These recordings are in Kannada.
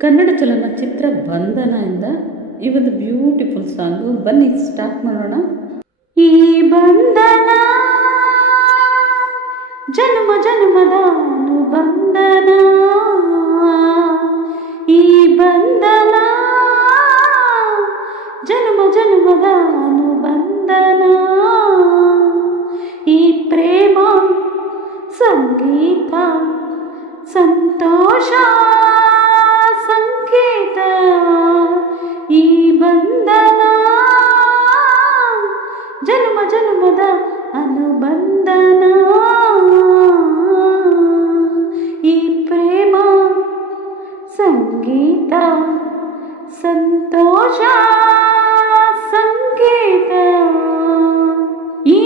ಕನ್ನಡ ಚಲನಚಿತ್ರ ಬಂಧನ ಇಂದ ಈ ಒಂದು ಬ್ಯೂಟಿಫುಲ್ ಸಾಂಗು. ಬನ್ನಿ ಸ್ಟಾರ್ಟ್ ಮಾಡೋಣ. ಈ ಬಂಧನ ಜನ್ಮ ಜನ್ಮದ ಅನುಬಂಧನ, ಈ ಬಂಧನ ಜನ್ಮ ಜನ್ಮದ ಅನುಬಂಧನ, ಈ ಪ್ರೇಮ ಸಂಗೀತ ಸಂತೋಷ ಸಂಕೇತ, ಈ ಬಂಧನ ಜನ್ಮ ಜನ್ಮದ ಅನುಬಂಧನ, ಈ ಪ್ರೇಮ ಸಂಗೀತ ಸಂತೋಷ ಸಂಕೇತ, ಈ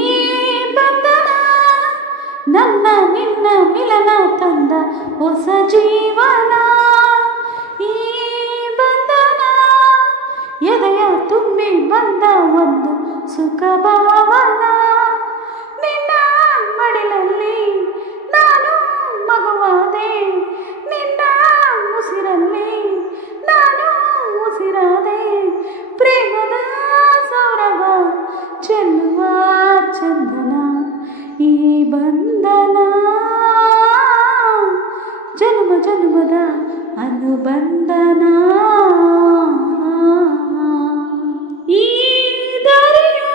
ಬಂಧನ ನನ್ನ ನಿನ್ನ ಮಿಲನ ತಂದ ಹೊಸ ಜೀವನ, ಈ ಬಂಧನ ಎದೆಯ ತುಂಬಿ ಬಂದ ಒಂದು ಸುಖ ಭಾವನ, ನಿನ್ನ ಮಡಿಲಲ್ಲಿ ನಾನು ಮಗುವಾದೆ, ನಿನ್ನ ಉಸಿರಲ್ಲಿ ನಾನು ಉಸಿರಾದೆ, ಪ್ರೇಮದ ಸೌರಭ ಚೆಲ್ಲುವ ಚಂದನ, ಈ ಬಂಧನ ಜನ್ಮ ಜನ್ಮದ ಅನುಬಂಧನ, ಈ ದಾರಿಯು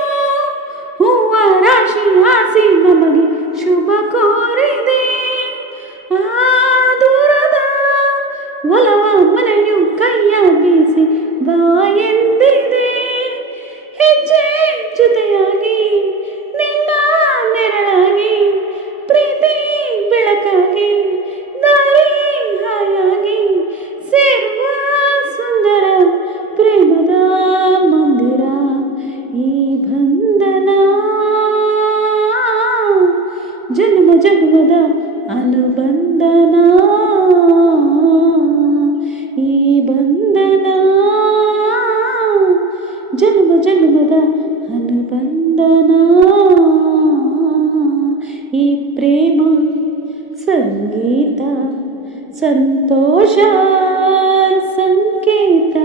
ಹೂವ ರಾಶಿ ಹಾಸಿ ನಮಗೆ ಶುಭ ಕೋರಿದೆ, ಆ ದೂರದ ಒಲವ ಮನೆಯು ಕೈಯ ಬೀಸಿ ಬಾ ಎಂದಿದೆ, ಹೆಜ್ಜೆ ಜೊತೆಯಾಗಿ ನಿನ್ನ ನೆರಳಾಗಿ ಪ್ರೀತಿ ಬೆಳಕಾಗಿ ದಾರಿ ಹಾಯಾಗಿ ಸೇರುವ ಸುಂದರ ಪ್ರೇಮದ ಮಂದಿರ, ಈ ಬಂಧನ ಜನ್ಮ ಜನ್ಮದ ಅನುಬಂಧನ, ಈ ಬಂಧನ ಜನ್ಮ ಜನ್ಮದ ಅನುಬಂಧನ, ಈ ಪ್ರೇಮ ಸಂಗೀತ ಸಂತೋಷ ಸಂಕೇತ,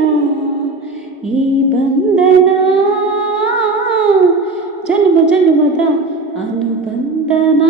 ಈ ಬಂಧನ ಜನ್ಮ ಜನ್ಮದ ಅನುಬಂಧನ.